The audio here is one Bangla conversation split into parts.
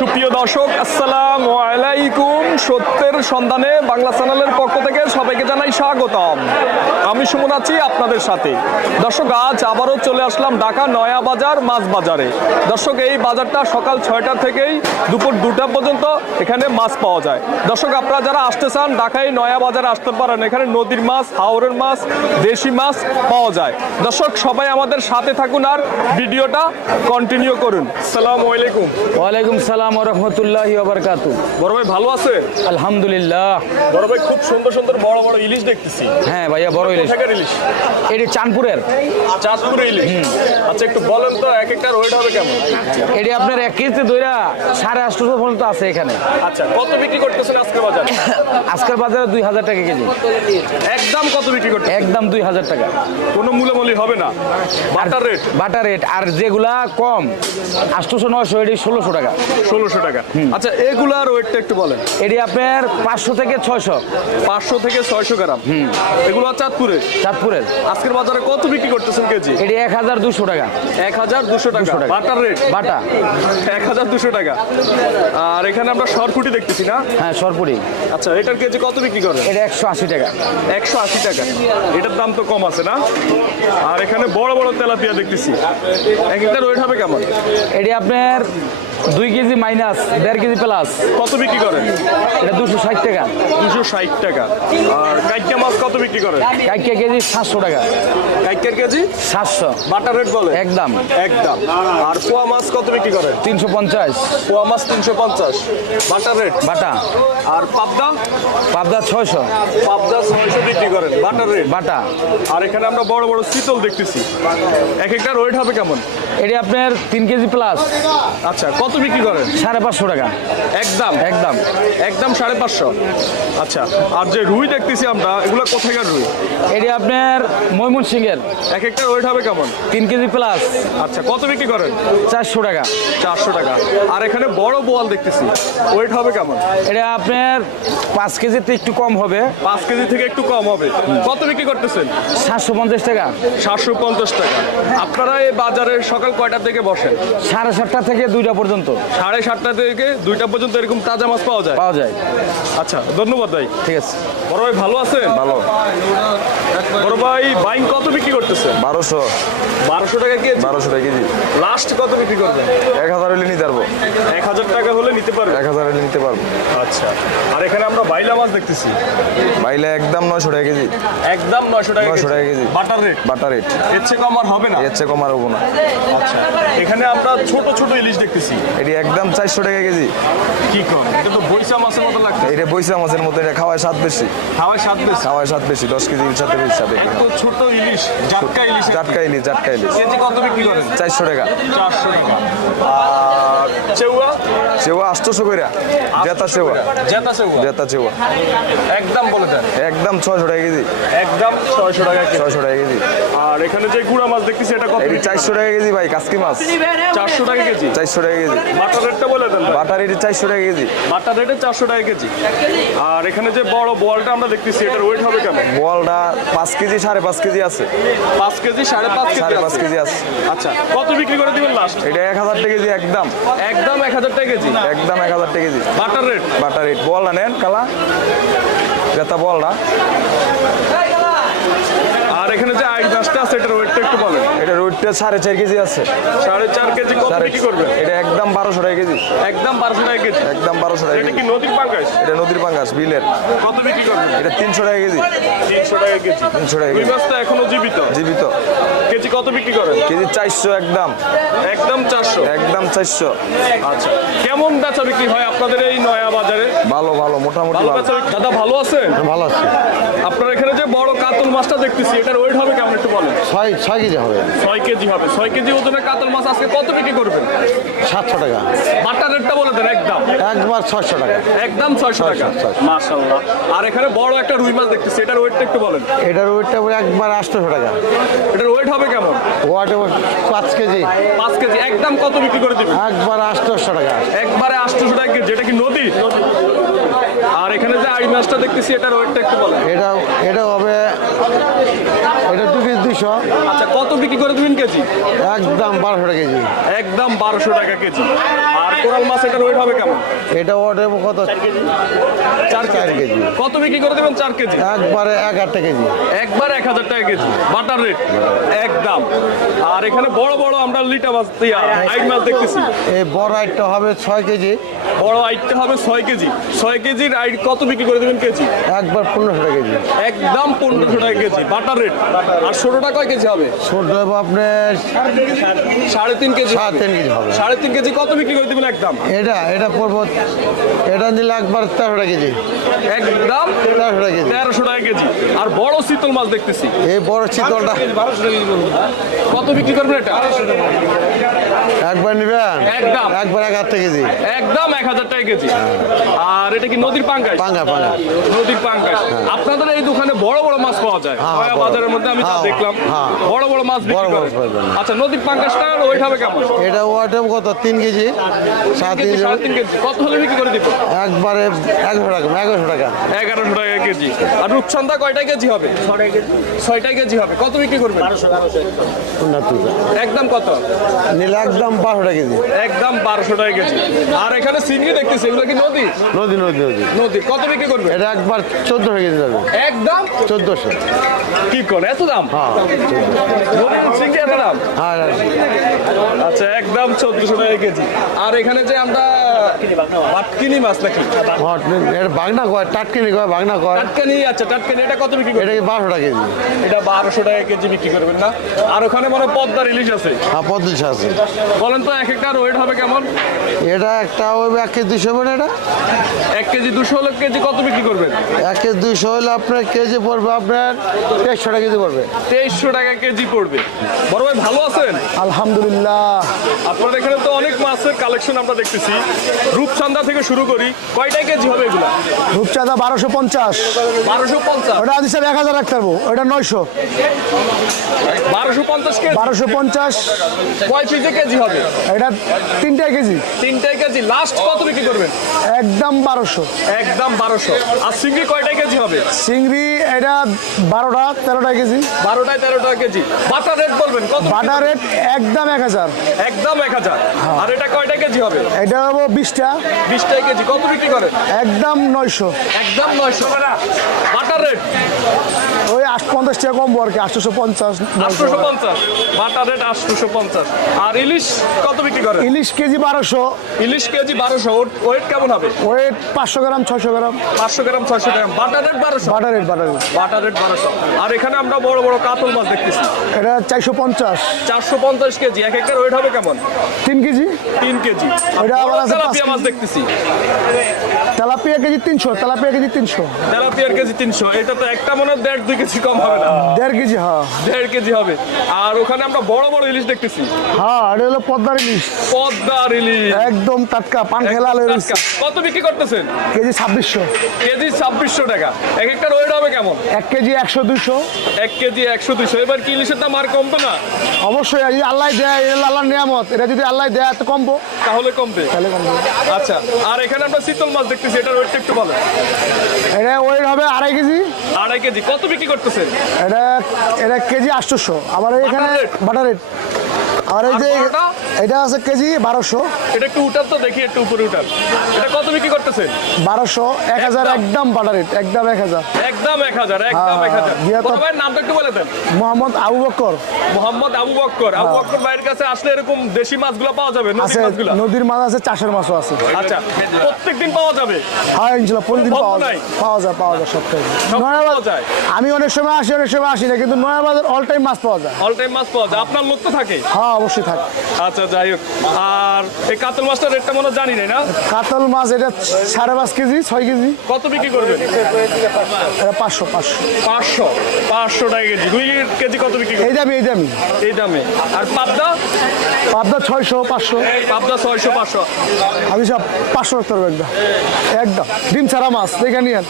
সুপ্রিয় দর্শক আসসালাম আলাইকুম। সত্যের সন্ধানে বাংলা চ্যানেলের পক্ষ থেকে সবাইকে জানাই স্বাগতম। আমি সুমন আছি আপনাদের সাথে। দর্শক আজ আবারও চলে আসলাম ঢাকা নয়া বাজার মাছ বাজারে। দর্শক এই বাজারটা সকাল ছয়টা থেকেই দুপুর দুটা পর্যন্ত এখানে মাছ পাওয়া যায়। দর্শক আপনারা যারা আসতে চান ঢাকায় নয়া বাজারে আসতে পারেন। এখানে নদীর মাছ হাওরের মাছ দেশি মাছ পাওয়া যায়। দর্শক সবাই আমাদের সাথে থাকুন আর ভিডিওটা কন্টিনিউ করুন। সালাম আলাইকুম। ওয়ালাইকুম সালাম। রহমতুল্লাহ বারকাতু বড় ভাই ভালো আছে? আলহামদুলিল্লাহ। বড় ভাই খুব সুন্দর সুন্দর বড় বড় ইলিশ দেখতেছি। হ্যাঁ ভাইয়া বড় ইলিশ। কোথাকার ইলিশ? এটি চাঁদপুরের। চাঁদপুরে ইলিশ। আচ্ছা একটু বলেন তো এক একটার ওয়েট হবে কেমন? এটি আপনার এক কেজিতে দইরা সাড়ে আটশো পর্যন্ত আছে এখানে। আচ্ছা কত বিক্রি করতেছেন আজকে বাজার? আজকের বাজারে দুই হাজার টাকা কেজি। একদম কত বিক্রি করতে একদম দুই হাজার টাকা। কোনো মূল্যমূল্য হবে না। বাটার রেট বাটার রেট আর যেগুলা কম আটশোশো নয়শো এটি ষোলোশো টাকা। ষোলোশো টাকা। আচ্ছা এগুলার ওয়েটটা একটু বলেন। এটি আপনার পাঁচশো থেকে ছয়শো। পাঁচশো থেকে ছয়শো গ্রাম। এগুলো চাঁদপুরে? চাঁদপুরের। আজকের বাজারে কত বিক্রি করতেছেন কেজি? এটি এক হাজার দুশো টাকা। এক হাজার দুশো টাকা। বাটার রেট? বাটা। এক হাজার দুশো টাকা। আর এখানে আমরা শর্টফুটি দেখতেছি না? হ্যাঁ সরপুরি আচ্ছা এটার কেজি কত বিক্রি করেন? এটা একশো আশি টাকা। একশো আশি টাকা। এটার দাম তো কম আছে না? আর এখানে বড় বড় তেলাপিয়া দেখতেছি। এক একটার ওয়েট হবে কেমন? এটি আপনার দুই কেজি মাইনাস দেড় কেজি প্লাস। কত বিক্রি করেন? এটা দুশো ষাট টাকা। দুশো ষাট টাকা। আর কাইকা মাছ কত বিক্রি করেন? কাইকা কেজি সাতশো টাকা। কাইকার কেজি? সাতশো। বাটার রেট বলে? একদম। একদম। আর পোয়া মাছ কত বিক্রি করেন? তিনশো পঞ্চাশ। পোয়া মাছ তিনশো পঞ্চাশ। Butter rate? বাটা। আর পাবদা? পাবদা ছয়শো। পাবদা ছয়শো বিক্রি করেন। Butter rate? বাটা। আর এখানে আমরা বড় বড় শীতল দেখতেছি। এক একটা রেট হবে কেমন? এটি আপনার তিন কেজি প্লাস। আচ্ছা কত বিক্রি করেন? সাড়ে পাঁচশো টাকা। একদম। একদম। একদম সাড়ে পাঁচশো। আচ্ছা আর যে রুই দেখতেছি আমরা এগুলো কোথাকার রুই? এটি আপনার ময়মন সিংয়ের এক একটা ওয়েট হবে কেমন? তিন কেজি প্লাস আচ্ছা কত বিক্রি করেন? চারশো টাকা। চারশো টাকা। আর এখানে বড় বোয়াল দেখতেছি ওয়েট হবে কেমন? এটা আপনার পাঁচ কেজিতে একটু কম হবে। পাঁচ কেজি থেকে একটু কম হবে। কত বিক্রি করতেছেন? সাতশো পঞ্চাশ টাকা। সাতশো পঞ্চাশ টাকা। আপনারা এই বাজারে সকাল কয়টা থেকে বসেন? সাড়ে সাতটা থেকে দুইটা পর্যন্ত সাড়ে সাতটা থেকে দুইটা পর্যন্ত এরকম তাজা মাছ পাওয়া যায়? পাওয়া যায়। আচ্ছা ধন্যবাদ ভাই। ঠিক আছে। বড় ভাই ভালো আছেন? ভালো। বড় ভাই বাইং কত বিক্রি করতেছে? বারোশো। বারোশো টাকা কেজি? বারোশো টাকা কেজি। লাস্ট কত বিক্রি করবেন? এক হাজার হলে নিতে পারব। এক হাজার টাকা হলে নিতে পারবেন? এক হাজার হলে নিতে পারব। আচ্ছা আর এখানে আমরা বাইলা মাছ দেখতেছি। বাইলা একদম নয়শো টাকা কেজি। একদম নয়শো টাকা 900 টাকা KG. Butter rate butter rate এর চেয়ে কম আর হবে না? এর চেয়ে কম আর হব না। আচ্ছা এখানে আমরা ছোট ছোট ইলিশ দেখতেছি। এটি একদম চারশো টাকা কেজি। কি কম? এটা তো বৈশা মাছের মতো লাগছে। এটা বৈশা মাছের মতো এটা খাওয়ায় স্বাদ বেশি। হাওয়ায় স্বাদ বেশি? খাওয়ায় স্বাদ বেশি দশ কেজির সাথে বেশি এগুলো। ছোট ইলিশ জাটকা ইলিশ জাটকা ইলিশ জাটকা ইলিশ। কেজি কত বিক্রি করেন? চারশো টাকা। চারশো টাকা। চেউয়া সেওয়া আটশোশো করে। জেতা সেওয়া জেতা চেউয়া জেতা সেওয়া একদম বলে দেন। একদম ছয়শো টাকা কেজি। একদম ছয়শো টাকা ছয়শো টাকা কেজি। আর এখানে যে গুড়া মাছ দেখতেছি এটা কত চারশো টাকা কেজি ভাই কাসকি মাছ। চারশো টাকা কেজি? চারশো টাকা কেজি। বাটার রেটটা বলে দেন বাটার এটি চারশো টাকা কেজি। বাটার রেটে চারশো টাকা কেজি। আর এখানে যে বড় বলটা আমরা দেখতেছি এটার ওয়েট হবে কেমন? বলটা পাঁচ কেজি সাড়ে পাঁচ কেজি আছে। পাঁচ কেজি সাড়ে পাঁচ কেজি সাড়ে পাঁচ কেজি আছে। আচ্ছা কত বিক্রি করে দিবেন লাস্ট এটা এক হাজার টাকা কেজি একদম। একদম এক হাজার টাকা কেজি? একদম এক হাজার টাকা KG. Butter rate? Butter rate. বলটা নেন কালা। যেটা বলটা। আর এখানে যে আইট মাছটা আছে এটার এটা সাড়ে চার কেজি আছে। সাড়ে চার কেজি বিক্রি করবেন? এটা একদম বারোশো টাকা কেজি। একদম বারোশো টাকা কেজি? একদম বারোশো টাকা এটা কি নদীর পাঙ্গাস? এটা নদীর পাঙ্গাস বিলের। কত বিক্রি করবেন? এটা তিনশো টাকা কেজি। তিনশো টাকা কেজি। তিনশো টাকা কেজি। মাছটা এখনও জীবিত? জীবিত। কেজি কত বিক্রি করেন? কেজি চারশো একদম। একদম চারশো? একদম চারশো। আচ্ছা। কেমন বেচা বিক্রি হয় আপনাদের এই নয়া বাজারে? ভালো ভালো মোটামুটি ভালো দাদা ভালো আছেন? ভালো আছে। আপনার এখানে মাছটা দেখতেছি এটার ওয়েট হবে কেমন একটু বলেন? ছয় ছয় কেজি হবে। ছয় কেজি হবে। ছয় কেজি ওজনের কাতল মাছ আজকে কত বিক্রি করবেন? সাতশো টাকা। বাটার রেটটা বলে দেন একদম। একবার ছয়শো টাকা। একদম ছয়শো টাকা। মাশাল্লাহ আর এখানে বড় একটা রুই মাছ দেখতেছি এটার ওয়েটটা একটু বলেন। এটার ওয়েটটা একবার আটশোশো টাকা। এটার ওয়েট হবে কেমন? ওয়াট পাঁচ কেজি? পাঁচ কেজি একদম কত বিক্রি করে দিবেন? একবার আটশোশো টাকা। একবারে আটশোশো টাকা এটা কি নদী? আর এখানে যে আড়ি মাছটা দেখতেছি এটার ওয়েটটা একটু বলেন। এটা এটা হবে দুইশো। আচ্ছা কত বিক্রি করে দিবেন কেজি? একদম বারোশো টাকা কেজি। একদম বারোশো টাকা কেজি। আর কোরাল মাছ এটার ওয়েট হবে কেমন? এটা ওটা কত? চার চার কেজি। কেজি। কত বিক্রি করে দেবেন চার কেজি? একবারে এক আটটা কেজি। একবার এক হাজার টাকা কেজি। বাটার রেট একদম। আর এখানে বড় বড় আমরা লিটা মাছ আইট মাছ দেখতেছি। এই বড় আইটটা হবে ছয় কেজি। বড় আইটটা হবে ছয় কেজি। ছয় কেজির আইট কত বিক্রি করে দেবেন কেজি? একবার পনেরোশো টাকা কেজি। একদম পনেরোশো টাকা কেজি। বাটার রেট আর ষোলোটা কয় কেজি হবে? ছোট আপনার সাড়ে তিন কেজি সাড়ে তিন কেজি হবে। সাড়ে তিন কেজি কত বিক্রি করে দেবেন একদম? এটা এটা পড়ব এটা নিলে একবার তেরোশো টাকা কেজি। একদম তেরোশো টাকা কেজি। তেরোশো টাকা কেজি। আর বড় শীতল মাছ দেখতেছি। এই বড় চিতলটা কত বিক্রি করবেন এটা? একবার নিবেন? একদম। একবার এক হাজার কেজি। একদম এক হাজার টাকা কেজি। আর এটা কি নদীর পাঙ্গাস? পাঙ্গা পাঙ্গা নদীর পাঙ্গাস। আপনাদের এই দোকানে বড় বড় মাছ পাওয়া যায়। হ্যাঁ। বাজারের মধ্যে আমি হ্যাঁ, দেখলাম। হ্যাঁ। বড় বড় মাছ বিক্রি বড়। পাবেন। আচ্ছা নদীর পাঙ্গাসটা ওইটা হবে কেমন? এটা ওয়াটেম কত? তিন কেজি? সাত কেজি কেজি সাড়ে তিন কেজি। কত হলে বিক্রি করে দিব? একবারে এগারোশো টাকা এগারোশো টাকা। এগারোশো টাকা। কেজি। আর রূপচন্দা কয়টা কেজি হবে? ছয়টা কেজি। হবে। কত বিক্রি করবেন? একদম কত? নিলে একদম বারোশো টাকা কেজি। একদম বারোশো টাকা কেজি। আর এখানে চিংড়ি দেখতেছি এগুলো কি নদী? নদী নদী নদী। নদী। কত বিক্রি করবে এটা একবার চোদ্দশো কেজি যাবে। একদম? চোদ্দশো। কি করে এত দাম? হ্যাঁ চিংড়ি এত দাম? হ্যাঁ আচ্ছা একদম চোদ্দশো টাকা কেজি। আর এখানে যে আমরা বাটকিনি মাছ নাকি? বাগনা কয়? টাটকিনি কয়? বাগনা কয় টাটকানি আচ্ছা টাটকানি এটা কত বিক্রি এটা করবে বারোশো টাকা কেজি। এটা বারোশো টাকা কেজি বিক্রি করবেন না? আর ওখানে মনে পদ্মার ইলিশ আছে। হ্যাঁ আছে। বলেন তো এক একটা ওয়েট হবে কেমন? এটা একটা ওই এক কেজি দুশো মানে এটা? এক কেজি দুশো হলে কেজি কত বিক্রি করবেন? এক কেজি দুশো হলে আপনার কেজি পড়বে আপনার দেড়শো টাকা কেজি পড়বে। তেইশশো টাকা কেজি পড়বে। বড় ভাই ভালো আছেন? আলহামদুলিল্লাহ। আপনার এখানে তো অনেক মাছের কালেকশন আমরা দেখতেছি। রূপচান্দা থেকে শুরু করি কয়টা কেজি হবে এগুলা? রূপচাঁদা বারোশো পঞ্চাশ। বারোশো পঞ্চাশ। ওটা আদি এক হাজার রাখতে পারব ওটা নয়শো। বারোশো পঞ্চাশ কেজি। বারোশো পঞ্চাশ। কয় পিসে কেজি হবে। এটা তিনটা কেজি। তিনটাই কেজি। লাস্ট কত বিক্রি করবেন? একদম বারোশো। একদম বারোশো। আর চিংড়ি কয়টা কেজি হবে? চিংড়ি এটা বারোটা তেরোটা কেজি। বারোটায় তেরোটা কেজি। বাটার রেট বলবেন কত? বাটার রেট একদম এক হাজার। একদম এক হাজার। আর এটা কয়টা কেজি হবে? এটা হব বিশটা। বিশটাই কেজি। কত বিক্রি করেন? একদম নয়শো। একদম নয়শো। বাটার রেট। ওই আট পঞ্চাশ টাকা আর কি আটশোশো পঞ্চাশ আটশোশো পঞ্চাশ বাটার রেট আটশোশো পঞ্চাশ আর ইলিশ কত বিক্রি ইলিশ কেজি বারোশো। ইলিশ কেজি বারোশো ওয়েট কেমন হবে? ওয়েট পাঁচশো গ্রাম গ্রাম। পাঁচশো গ্রাম ছয়শো গ্রাম। বাটার রেট বারোশো? বাটার rate butter rate. Butter rate বারোশো। আর এখানে আমরা বড় বড় কাতল মাছ দেখতেছি। এটা চারশো পঞ্চাশ চারশো পঞ্চাশ কেজি এক ওয়েট হবে কেমন? তিন কেজি। তিন কেজি। আর আবার আছে মাছ দেখতেছি। তেলাপিয়া কেজি তিনশো তেলাপিয়া কেজি তিনশো। তেলাপিয়ার কেজি তিনশো। এটা তো একটা মনে হয় দেড় দুই কেজি কম হবে না। দেড় কেজি হ্যাঁ। দেড় কেজি হবে। আর ওখানে আমরা বড় বড় ইলিশ দেখতেছি। হ্যাঁ এটা হলো পদ্মার ইলিশ। পদ্মার ইলিশ। একদম টাটকা পান খেলা কত বিক্রি করতেছেন? কেজি ছাব্বিশশো। কেজি ছাব্বিশশো টাকা। এক একটা ওয়েট হবে কেমন? এক কেজি একশো দুইশো। এক কেজি একশো দুইশো। এবার কি ইলিশের দাম আর কমবে না? অবশ্যই যদি আল্লাহ দেয় এটা আল্লাহর নিয়ামত। এটা যদি আল্লাহ দেয় তো কমবো। তাহলে কমবে। তাহলে কমবো। আচ্ছা আর এখানে আমরা শীতল মাছ দেখতেছি। এটার ওয়েটটা একটু বলেন। এটা ওয়েট হবে আড়াই কেজি। আড়াই কেজি। কত বিক্রি করতেছেন? এটা এটা কেজি আটশোশো। আমার এখানে বাটার রেট। আর এই যে এটা আছে কেজি বারোশো। এটা একটু উঠার তো দেখি একটু উপরে উঠার। এটা কত বিক্রি করতেছেন বারোশো এক হাজার একদম। রেট একদম এক হাজার। একদম এক হাজার একদম এক হাজার। বড় ভাইয়ের নামটা একটু বলে দেন। মোহাম্মদ আবু বক্কর। মোহাম্মদ আবু বক্কর। আবু বক্কর ভাইয়ের কাছে আসলে এরকম দেশি মাছগুলো পাওয়া যাবে নদীর মাছগুলো? নদীর মাছ আছে চাষের মাছও আছে। আচ্ছা প্রত্যেকদিন পাওয়া যাবে? হ্যাঁ ইনশাল্লাহ প্রতিদিন পাওয়া যায়। পাওয়া যায় পাওয়া যায় সপ্তাহে আমি অনেক সময় আসি অনেক সময় আসি না কিন্তু নয়াবাদের অল টাইম মাছ পাওয়া যায়। অল টাইম মাছ পাওয়া যায়। আপনার লোক তো থাকে। হ্যাঁ অবশ্যই থাকে। আচ্ছা যাই হোক। আর এই কাতল মাছটার রেটটা মনে জানি নাই না? কাতল মাছ এটা সাড়ে পাঁচ কেজি ছয় কেজি। কত বিক্রি করবে এটা পাঁচশো পাঁচশো। পাঁচশো পাঁচশো টাকা কেজি। দুই কেজি কত বিক্রি এই দামি এই দামি। এই দামে। আর পাবদা? পাবদা ছয়শো পাঁচশো। পাবদা ছয়শো পাঁচশো। আমি সব পাঁচশো রাখতে পারব একদম। একদম। ডিম ছাড়া মাছ দেখে নিয়েন।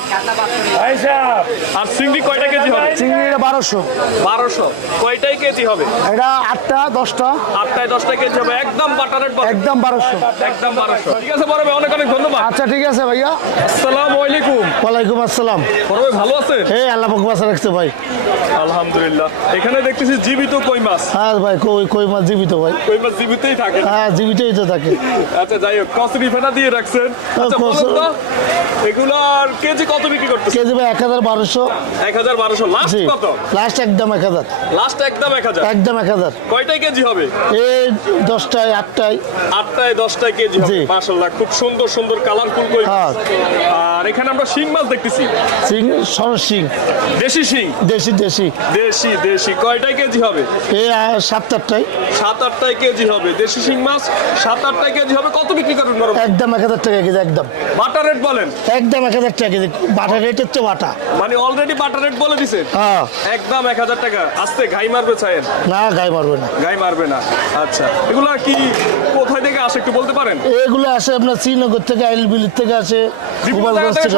আর চিংড়ি কয়টা কেজি হবে? চিংড়ি এটা বারোশো। বারোশো। কয়টাই কেজি হবে? এটা আটটা দশটা। আটটায় দশটা কেজি হবে। একদম বাটারের একদম বারোশো। একদম বারোশো। ঠিক আছে বড় ভাই, অনেক অনেক ধন্যবাদ। আচ্ছা ঠিক আছে ভাইয়া। আসসালামু আলাইকুম। ওয়ালাইকুম আসসালাম। বড় ভাই ভালো আছেন? এই আল্লাহ পাক বাসা রাখছে ভাই। আলহামদুলিল্লাহ। এখানে দেখতেছি জীবিত কই মাছ? হ্যাঁ ভাই কই কই মাছ জীবিত ভাই। কই মাছ জীবিতই থাকে। হ্যাঁ জীবিতই তো থাকে। আচ্ছা যাই হোক কচুরি ফেনা দিয়ে রাখছেন। আচ্ছা বলুন তো এগুলার কেজি কত বিক্রি করতেছে কেজি ভাই এক হাজার বারোশো। এক হাজার বারোশো। লাস্ট জি। কত? লাস্ট একদম এক হাজার। লাস্ট একদম এক হাজার। একদম এক হাজার। কয়টাই কেজি হবে? এই দশটায় আটটায়। আটটায় দশটায় কেজি হবে মাশাল্লাহ খুব সুন্দর সুন্দর কালারফুল কই। হ্যাঁ। আর এখানে আমরা শিং মাছ দেখতেছি। দেশি শিং? দেশি দেশি। দেশি দেশি। কয়টায় কেজি হবে? এই সাত আটটায় সাত আটটায় কেজি হবে। দেশি শিং মাছ সাত আটটায় কেজি হবে। কত বিক্রি একদম এক হাজার টাকা কেজি একদম। বাটার রেট বলেন। একদম এক হাজার টাকা কেজি। বাটা রেট হচ্ছে বাটা। মানে অলরেডি বাটার রেট বলে দিছে? হ্যাঁ। একদম এক হাজার টাকা। আস্তে ঘাই মারবে চায়ের না গায়ে মারবে না। গাই মারবে না। আচ্ছা এগুলা কি কোথায় থেকে আসে একটু বলতে পারেন? এগুলো আসে আপনার শ্রীনগর থেকে আইলবিলির থেকে আসে বিভিন্ন গোপালগঞ্জ থেকে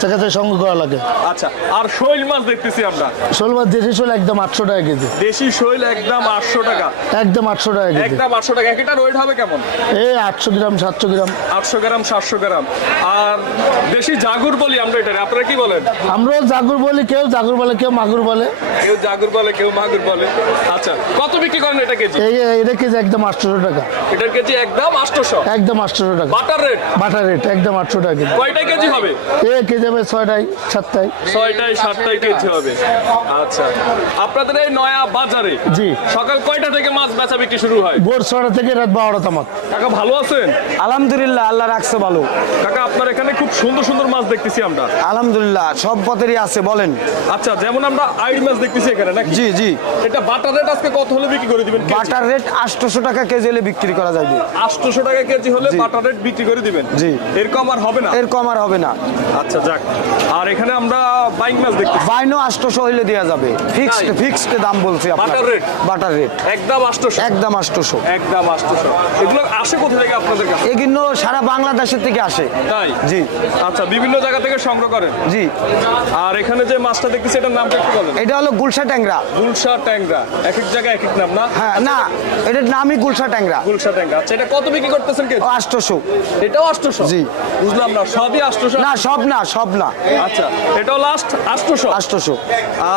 জায়গা থেকে সংগ্রহ করা লাগে। আচ্ছা আর শৈল মাছ দেখতেছি আমরা। শোল মাছ দেশি শোল একদম আটশো টাকা কেজি। দেশি শৈল একদম আটশো টাকা। একদম আটশো টাকা কেজি। একদম আটশো টাকা। একটা ওয়েট হবে কেমন? এই আটশো গ্রাম সাতশো গ্রাম। আটশো গ্রাম সাতশো গ্রাম। আর দেশি জাগুর বলি আমরা এটা আপনারা কি বলেন? আমরাও জাগুর বলি কেউ জাগুর বলে কেউ মাগুর বলে। কেউ জাগুর বলে কেউ মাগুর বলে। আচ্ছা কত বিক্রি করেন এটা কেজি? এটা কেজি একদম আটশোশো টাকা। এটার কেজি একদম আটশোশো? একদম আটশোশো টাকা। বাটার রেট? বাটার রেট একদম আটশো টাকা কয়টা কেজি হবে? এ কেজি হবে ছয়টায় সাতটায়। ছয়টায় সাতটায় কেজি হবে। আচ্ছা। আপনাদের এই নয়া বাজারে জি। সকাল কয়টা থেকে মাছ বেচা বিক্রি শুরু হয়? ভোর ছটা থেকে রাত বারোটা তামাক। কাকা ভালো আছেন? আলহামদুলিল্লাহ আল্লাহ রাখছে ভালো। কাকা আপনার এখানে খুব সুন্দর সুন্দর মাছ দেখতেছি আমরা। আলহামদুলিল্লাহ সব পথেরই আছে বলেন। আচ্ছা যেমন আমরা আইড মাছ দেখতেছি এখানে নাকি? জি জি। এটা বাটার রেট আজকে কত হলে বিক্রি করে দিবেন বাটার রেট আটশোশো টাকা কেজি হলে বিক্রি করা যাবে। আটশোশো টাকা কেজি হলে বাটার রেট বিক্রি করে দিবেন? জি। এরকম আর হবে না? এর কম আর হবে না। আচ্ছা যাক। আর এখানে আমরা বাইক মাছ বাইনো আটশোশো হইলে দেওয়া যাবে। ফিক্সড ফিক্সড দাম বলছি আপনার Butter rate? Butter rate. একদম আটশোশো একদম আটশোশো একদম আটশোশো এগুলো আসে কোথা থেকে আপনাদের কাছে? এগুলো সারা বাংলাদেশের থেকে আসে। তাই? জি। আচ্ছা বিভিন্ন জায়গা থেকে সংগ্রহ করেন? জি। আর এখানে যে মাছটা দেখতেছি এটার একটু বলেন। এটা হলো গুলশা ট্যাংরা। গুলশা ট্যাংরা। এক এক জায়গায় এক এক নাম না? না এটার নামই গুলশা ট্যাংরা। গুলশা ট্যাংরা। আচ্ছা এটা কত বিক্রি করতেছেন কে? আটশোশো এটাও আটশোশো জি। বুঝলাম না সবই আটশোশো না সব না সব না। আচ্ছা এটাও লাস্ট আটশোশো আটশোশো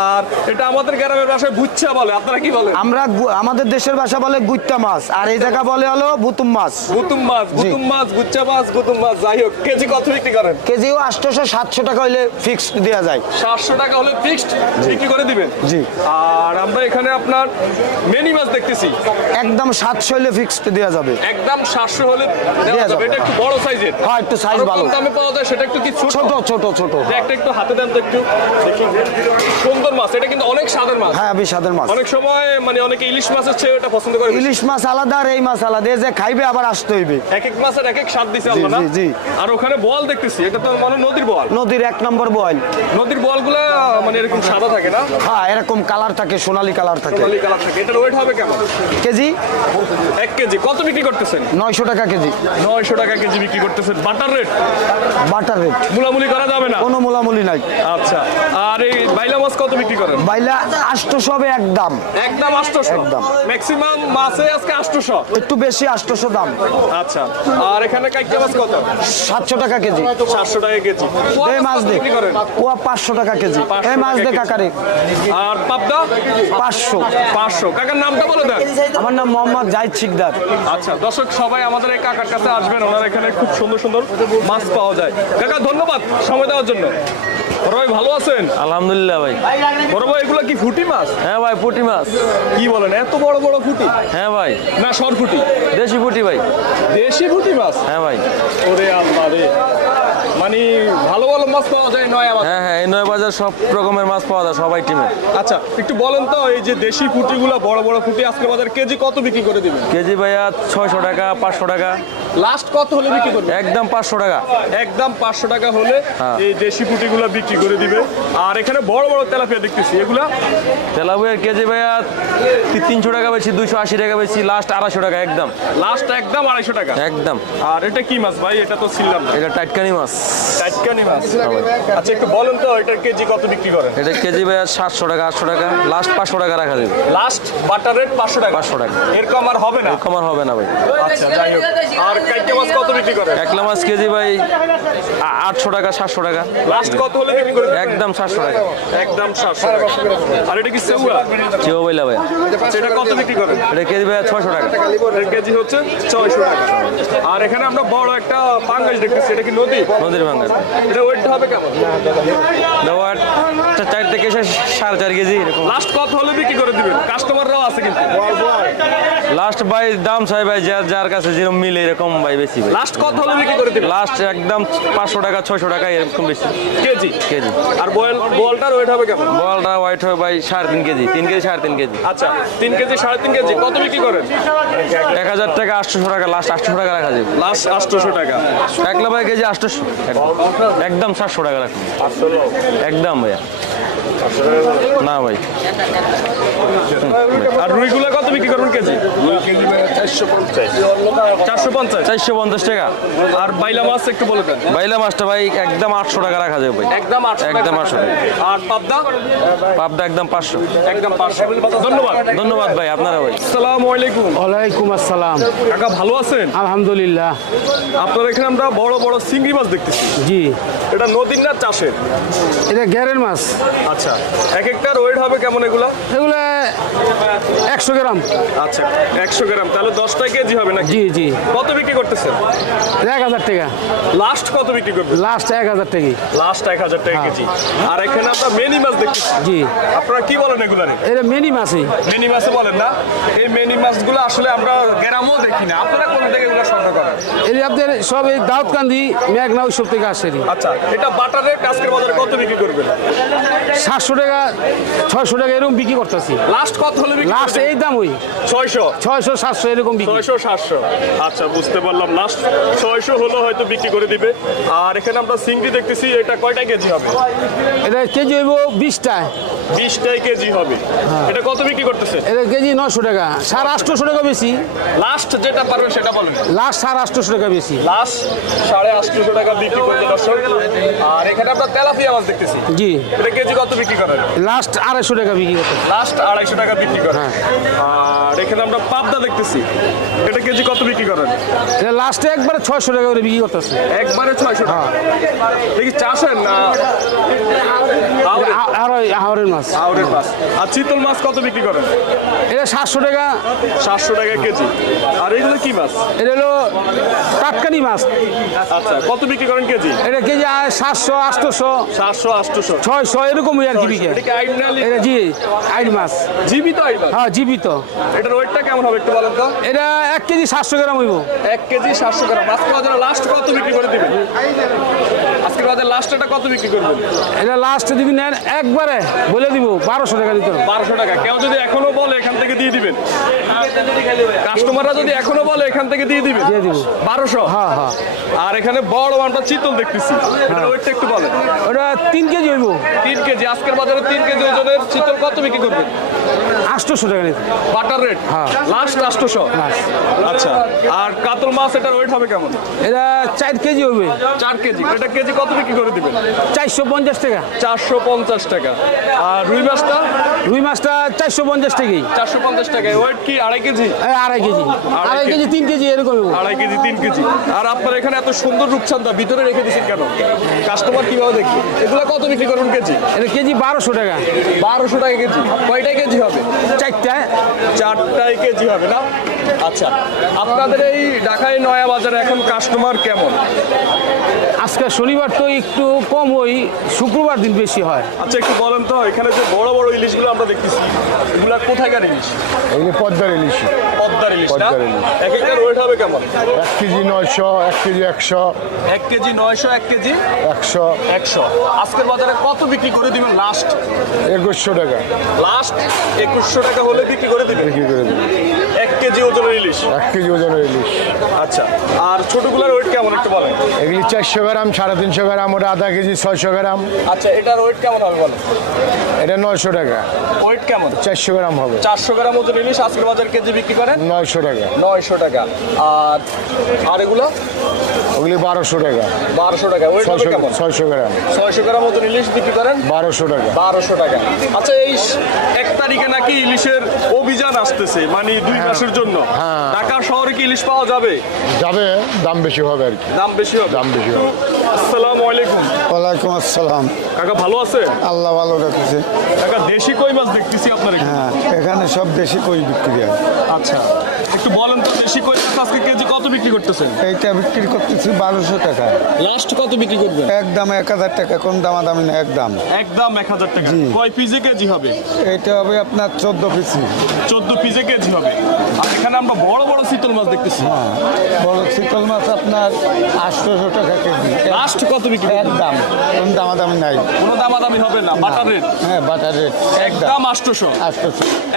আর এটা আমাদের গ্রামের ভাষায় বুচ্ছা বলে আপনারা কি বলেন? আমরা আমাদের দেশের ভাষা বলে গুইত্তা মাছ আর এই জায়গা বলে হলো বুতুম মাছ। গুতুম মাছ গুতুম মাছ গুচ্চা মাছ গুতুম মাছ যাই হোক কেজি কত বিক্রি করেন? কেজিও আটশোশো সাতশো টাকা হইলে ফিক্সড দেওয়া যায়। সাতশো টাকা হলে ফিক্সড বিক্রি করে দিবেন? জি। আর আমরা এখানে আপনার মেনি মাছ দেখতেছি। একদম সাতশো হইলে ফিক্সড দেওয়া যাবে। একদম সাতশো হলে দেওয়া দেয়া যাবে। এটা একটু বড় সাইজের। হ্যাঁ একটু সাইজ ভালো। দামে পাওয়া যায় সেটা একটু কি ছোট? ছোট ছোট একটা একটু হাতে দেন তো একটু। সুন্দর মাছ এটা কিন্তু অনেক স্বাদের মাছ। হ্যাঁ বিষাদের মাছ। অনেক সময় মানে অনেকে ইলিশ মাছের চেয়ে এটা পছন্দ করে ইলিশ মাছ আলাদা আর এই মাছ আলাদা। যে খাইবে আবার আসতে হইবে। এক এক মাছের এক এক স্বাদ দিছে আল্লাহ না? জি, জি। আর ওখানে বল দেখতেছি এটা তো মানে নদীর বল নদীর এক নম্বর বয়েল। নদীর বলগুলা মানে এরকম সাদা থাকে না? হ্যাঁ এরকম কালার থাকে সোনালী কালার থাকে। সোনালি কালার থাকে। এটার ওয়েট হবে কেমন? কেজি? এক কেজি। কত বিক্রি করতেছেন? নয়শো টাকা কেজি। নয়শো টাকা কেজি বিক্রি করতেছেন। Butter rate? Butter rate. মুলামুলি করা যাবে না? কোনো মোলামুলি নাই। আচ্ছা। আর এই বাইলা মাছ কত বিক্রি করেন? বাইলা আটশোশো হবে একদম একদম আটশোশো? একদম। ম্যাক্সিমাম মাছে আজকে আটশোশো। একটু বেশি আটশোশো দাম। আচ্ছা। আর এখানে কাইকা মাছ কত? সাতশো টাকা কেজি। সাতশো টাকা কেজি। এই মাছ দে। বিক্রি কুয়া পাঁচশো টাকা কেজি। 500 এই মাছ দে টাকা কেজি। কাকারে আর পাবদা? পাঁচশো। পাঁচশো। কাকার নামটা বলে দেন আমার নাম মোহাম্মদ জাহিদ শিকদার। আচ্ছা দর্শক সবাই আমাদের এই কাকার কাছে আসবেন ওনার এখানে খুব সুন্দর সুন্দর মাছ পাওয়া যায়। কাকা ধন্যবাদ সময় দেওয়ার জন্য। বড় ভাই ভালো আছেন? আলহামদুলিল্লাহ ভাই। বড় ভাই এগুলো কি ফুটি মাছ? হ্যাঁ ভাই পুটি মাছ। কি বলেন এত বড় বড় ফুটি? হ্যাঁ ভাই। না সর ফুটি দেশি পুটি ভাই। দেশি ফুটি মাছ? হ্যাঁ ভাই। ওরে আল্লাহ রে। মানে ভালো ভালো মাছ পাওয়া যায় নয় বাজার হ্যাঁ হ্যাঁ এই নয় বাজার সব রকমের মাছ পাওয়া যায় সবাই টিমে। আচ্ছা একটু বলেন তো এই যে দেশি পুঁটিগুলো বড় বড় পুঁটি আজকে বাজার কেজি কত বিক্রি করে দিবেন? কেজি ভাইয়া ছয়শো টাকা পাঁচশো টাকা। লাস্ট কত হলে বিক্রি করবেন একদম পাঁচশো টাকা। একদম পাঁচশো টাকা হলে হ্যাঁ। এই দেশি ফুটিগুলো বিক্রি করে দিবে। আর এখানে বড় বড় তেলাপিয়া দেখতেছি। এগুলা? তেলাপুয়ের কেজি ভাইয়া তিনশো টাকা বেশি দুইশো আশি টাকা বেশি লাস্ট আড়াইশো টাকা একদম। লাস্ট একদম আড়াইশো টাকা? একদম। আর এটা কি মাছ ভাই? এটা তো ছিলাম এটা টাটকানি মাছ। টাটকানি মাছ? আচ্ছা একটু বলেন তো এটার কেজি কত বিক্রি করেন? এটা কেজি ভাইয়া সাতশো টাকা আটশো টাকা। লাস্ট পাঁচশো টাকা রাখা যাবে। লাস্ট বাটার রেট পাঁচশো টাকা। 500 টাকা। এরকম আর হবে না? কমার হবে না ভাই। আচ্ছা যাই হোক। আর কাইকে মাছ কত বিক্রি করেন? একলা মাছ কেজি ভাই আটশো টাকা সাতশো টাকা। লাস্ট কত হলে বিক্রি করে দিবেন? একদম সাতশো টাকা। একদম সাতশো। আর এটা কি সেউয়া? কেউ বইলা ভাই। সেটা কত বিক্রি করেন? এটা কেজি ভাই ছশো টাকা। কেজি হচ্ছে ছয়শো টাকা। আর এখানে আমরা বড় একটা পাঙ্গাস দেখতেছি এটা কি নদী? নদীর ভাঙ্গা এটা ওয়েট হবে কেমন? দেওয়ার চার থেকে সাড়ে চার কেজি এরকম। লাস্ট কত হলে বিক্রি করে দিবেন? কাস্টমাররাও আছে কিন্তু। লাস্ট ভাই দাম চাই ভাই যার যার কাছে যেরকম মিলে এরকম ভাই বেশি ভাই। লাস্ট কত হলে বিক্রি করে দিবেন লাস্ট একদম পাঁচশো টাকা ছয়শো টাকা এরকম বেশি। কেজি? কেজি। আর বয়েল বলটার ওয়েট হবে কেমন? বলটা হোয়াইট হয় ভাই সাড়ে তিন কেজি তিন কেজি সাড়ে তিন কেজি। আচ্ছা তিন কেজি সাড়ে তিন কেজি কত বিক্রি করেন? এক হাজার টাকা আটশোশো টাকা লাস্ট আটশো টাকা রাখা যাবে। লাস্ট আটশোশো টাকা। একলা ভাই কেজি আটশোশো। একদম সাতশো টাকা রাখুন। একদম ভাইয়া। না ভাই। আর রুইগুলো কত বিক্রি করবেন কেজি? চারশো পঞ্চাশ। চারশো পঞ্চাশ? টাকা। আর বাইলা মাছ একটু বলে দেন। বাইলা মাছটা ভাই একদম আটশো টাকা রাখা যাবে ভাই। একদম আটশো একদম আটশো আর পাবদা? পাবদা একদম পাঁচশো। একদম পাঁচশো। ধন্যবাদ। ধন্যবাদ ভাই আপনারা ভাই। আসসালামু আলাইকুম। ওয়ালাইকুম আসসালাম। কাকা ভালো আছেন? আলহামদুলিল্লাহ। আপনার এখানে আমরা বড় বড় চিংড়ি মাছ দেখতেছি। জি। এটা নদীর না চাষের? এটা গ্যারের মাছ। আচ্ছা। এক একটার ওয়েট হবে কেমন এগুলা? এগুলো একশো গ্রাম। আচ্ছা একশো গ্রাম। তাহলে দশটা কেজি হবে নাকি? জি জি। কত বিক্রি করতেছেন? এক হাজার টাকা। লাস্ট কত বিক্রি করবেন? লাস্ট এক হাজার টাকা। লাস্ট এক হাজার টাকা কেজি। আর এখানে আমরা মেনি মাছ দেখতেছি। জি। আপনারা কি বলেন এগুলারে এটা মিনি মাছই। মেনি মাছে বলেন না। এই মেনি মাছগুলো আসলে আমরা গ্রামও দেখি না। আপনারা কোন থেকে এগুলো সংগ্রহ করেন? এই আপনাদের সব এই দাউদকান্দি মেঘনা ওইসব থেকে আসে আচ্ছা এটা বাটার রেট আজকের বাজারে কত বিক্রি করবেন? সাতশো টাকা ছয়শো টাকা এরকম বিক্রি করতেছি। লাস্ট কত হলে বিক্রি লাস্ট এই দাম ওই। ছয়শো। ছয়শো সাতশো এরকম বিক্রি। ছয়শো সাতশো। আচ্ছা বুঝতে পারলাম। লাস্ট ছয়শো হলো হয়তো বিক্রি করে দিবে। আর এখানে আমরা সিংড়ি দেখতেছি এটা কয়টা কেজি হবে? এটা কেজি হইব বিশটা। বিশটাই কেজি হবে। এটা কত বিক্রি করতেছে? এটা কেজি নশো টাকা। সাড়ে আটশোশো টাকা বেশি। লাস্ট যেটা পারবে সেটা বলেন। লাস্ট সাড়ে আটশোশো টাকা বেশি। লাস্ট সাড়ে আটশোশো টাকা বিক্রি করতে দর্শক। আর এখানে আমরা তেলাপিয়া মাছ দেখতেছি। জি। এটা কেজি কত বিক্রি করেন লাস্ট আড়াইশো টাকা বিক্রি করতে। লাস্ট আড়াইশো টাকা বিক্রি করেন হ্যাঁ। আর এখানে আমরা পাবদা দেখতেছি। এটা কেজি কত বিক্রি করেন? এটা লাস্টে একবারে ছয়শো টাকা করে বিক্রি করতেছে। একবারে ছয়শো টাকা। দেখি চাষের না? আউরের? আহরের মাছ। আউরের মাছ। আর চিতল মাছ কত বিক্রি করেন? এটা সাতশো টাকা। সাতশো টাকা কেজি। আর এইগুলো কি মাছ? এটা হলো টাটকানি মাছ। আচ্ছা কত বিক্রি করেন কেজি? এটা কেজি সাতশো আটশোশো সাতশো আটশোশো। ছয়শো এরকমই আর কি বিকে এটা জি আইড মাছ। জীবিত হ্যাঁ জীবিত। এটার ওয়েটটা কেমন হবে একটু বলেন তো? এটা এক কেজি সাতশো গ্রাম হইব। এক কেজি সাতশো গ্রাম। আজকে বাজারে লাস্ট কত বিক্রি করে দিবেন? বাজারে লাস্ট এটা কত বিক্রি করবেন? এটা লাস্ট যদি নেন একবারে বলে দিব বারোশো টাকা দিতে বারোশো টাকা। কেউ যদি এখনও বলে এখান থেকে দিয়ে দিবেন। কাস্টমাররা যদি এখনও বলে এখান থেকে দিয়ে দিবেন। দিয়ে দিব। বারোশো? হ্যাঁ হ্যাঁ। আর এখানে বড় মানটা চিতল দেখতেছি। এটার ওয়েটটা একটু বলেন। ওটা তিন কেজি হইব। তিন কেজি। আজকের বাজারে তিন কেজি ওজনের চিতল কত বিক্রি করবেন? আটশোশো টাকা নিতে বাটার রেট? হ্যাঁ। লাস্ট আটশোশো? আচ্ছা। আর কাতল মাছ এটার ওয়েট হবে কেমন? এটা চার কেজি হইবে চার কেজি। এটা কেজি কত বিক্রি করে দিবেন চারশো পঞ্চাশ টাকা। চারশো পঞ্চাশ টাকা। আর রুই মাছটা? রুই মাছটা চারশো পঞ্চাশ টাকাই। চারশো পঞ্চাশ টাকা ওয়েট কি আড়াই কেজি? আড়াই কেজি। আড়াই কেজি। তিন কেজি এরকম আড়াই কেজি তিন কেজি। আর আপনার এখানে এত সুন্দর রূপচান্দা ভিতরে রেখে দিচ্ছেন কেন? কাস্টমার কীভাবে দেখি এগুলো কত বিক্রি করুন কেজি? এটা কেজি বারোশো টাকা। বারোশো টাকা কেজি। কয়টাই কেজি হবে? চারটা চারটাই কেজি হবে না? আচ্ছা আপনাদের এই ঢাকায় নয়া বাজারে এখন কাস্টমার কেমন? আজকে শনিবার তো একটু কম ওই শুক্রবার দিন বেশি হয়। আচ্ছা একটু বলেন তো এখানে যে বড় বড় ইলিশগুলো আমরা দেখতেছি এগুলা কোথাকার ইলিশ? এগুলি পদ্মার ইলিশ। পদ্মার ইলিশ না? পদ্মার ইলিশ। এক একটার ওয়েট হবে কেমন? এক কেজি নয়শো এক কেজি একশো। এক কেজি নয়শো এক কেজি একশো। একশো। আজকের বাজারে কত বিক্রি করে দিবেন লাস্ট একুশশো টাকা। লাস্ট একুশশো টাকা হলে বিক্রি করে দিবেন? বিক্রি করে এক কেজি ওজনের ইলিশ? এক কেজি ওজনের ইলিশ। আচ্ছা আর ছোটগুলোর ওয়েট কেমন একটু বলেন? এগুলি চারশো গ্রাম সাড়ে তিনশো গ্রাম ওটা আধা কেজি ছয়শো গ্রাম। আচ্ছা এটার ওয়েট কেমন হবে বলেন? এটা নয়শো টাকা। ওয়েট কেমন? চারশো গ্রাম হবে। চারশো গ্রাম ওজন ইলিশ আজকের বাজার কেজি বিক্রি করেন? নয়শো টাকা। নয়শো টাকা। আর আর এগুলো? ওগুলি বারোশো টাকা। বারোশো টাকা। ওয়েট কেমন? ছয়শো গ্রাম। ছয়শো গ্রাম মতন ইলিশ বিক্রি করেন? বারোশো টাকা। বারোশো টাকা। আচ্ছা এই এক তারিখে নাকি ইলিশের অভিযান আসতেছে? মানে দুই মাসের জন্য হ্যাঁ। ঢাকা শহরে কি ইলিশ পাওয়া যাবে? যাবে দাম বেশি হবে আর কি। দাম বেশি হবে। দাম বেশি হবে। আসসালামু আলাইকুম। ওয়ালাইকুম আসসালাম। কাকা ভালো আছে আল্লাহ ভালো রাখছে। কাকা দেশি কই মাছ দেখতেছি আপনার এখানে। হ্যাঁ এখানে সব দেশি কই বিক্রি হয়। আচ্ছা। একটু বলেন তো দেশি কই মাছ আজকে কেজি কত বিক্রি করতেছেন? এইটা বিক্রি করতেছি বারোশো টাকা। লাস্ট কত বিক্রি করবেন? একদম এক হাজার টাকা কোন দামাদামি না একদম। একদম এক হাজার টাকা। জি। কয় পিজে কেজি হবে? এইটা হবে আপনার চোদ্দ পিসি চোদ্দ পিজে কেজি হবে। আর এখানে আমরা বড় বড় শীতল মাছ দেখতেছি। হ্যাঁ বড় শীতল মাছ আপনার আটশোশো টাকা কেজি। লাস্ট কত বিক্রি করবেন? একদম কোন দামাদামি নাই। কোনো দামাদামি হবে না বাটার রেট হ্যাঁ বাটার রেট একদম। একদম আটশোশো।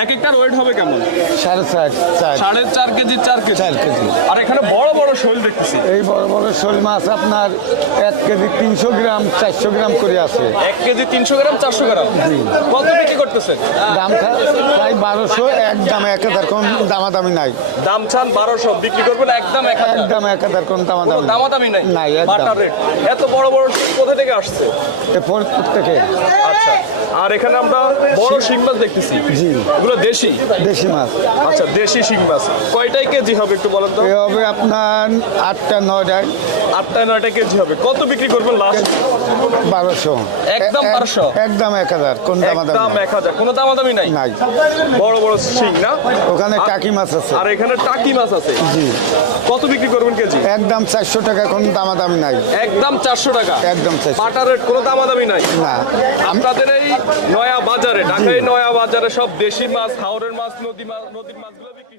এক একটার ওয়েট হবে কেমন? সাড়ে চার চার। সাড়ে চার কেজি চার কেজি। চার কেজি। আর এখানে বড় বড় শৈল দেখতেছি। এই বড় বড় শোল মাছ আপনার এক কেজি তিনশো গ্রাম চারশো গ্রাম করে আছে। এক কেজি তিনশো গ্রাম চারশো গ্রাম? কত বিক্রি করতেছেন? দামছা প্রায় বারোশো একদম এক হাজার কোন দামাদামি নাই। দাম চান বারোশো বিক্রি করবেন একদম এক হাজার? একদম এক হাজার কোন দামাদামি দামাদামি নাই? নাই একদম। এত বড় বড় কোথা থেকে আসছে? ফরিদপুর থেকে। আচ্ছা। আর এখানে আমরা বড় শিং মাছ দেখতেছি। জি। এগুলো দেশি? দেশি মাছ। আচ্ছা দেশি শিং মাছ। কয়টাই কেজি হবে একটু বলেন তো? এ হবে আপনার আটটা নয়টায়। আটটা নয়টা কেজি হবে। কত বিক্রি করবেন লাস্ট? বারোশো। একদম 1200? একদম এক হাজার কোন দামাদামি একদম এক হাজার কোনো দামাদামি নাই? নাই। বড় বড় শিং না? ওখানে টাকি মাছ আছে। আর এখানে টাকি মাছ আছে? জি। কত বিক্রি করবেন কেজি? একদম চারশো টাকা কোন দামাদামি নাই। একদম চারশো টাকা? একদম বাটার রেট কোনো দামাদামি নাই? না। আপনাদের এই নয়া বাজারে ঢাকায় নয়া বাজারে সব দেশি মাছ হাওরের মাছ নদী মাছ নদীর মাছগুলো বিক্রি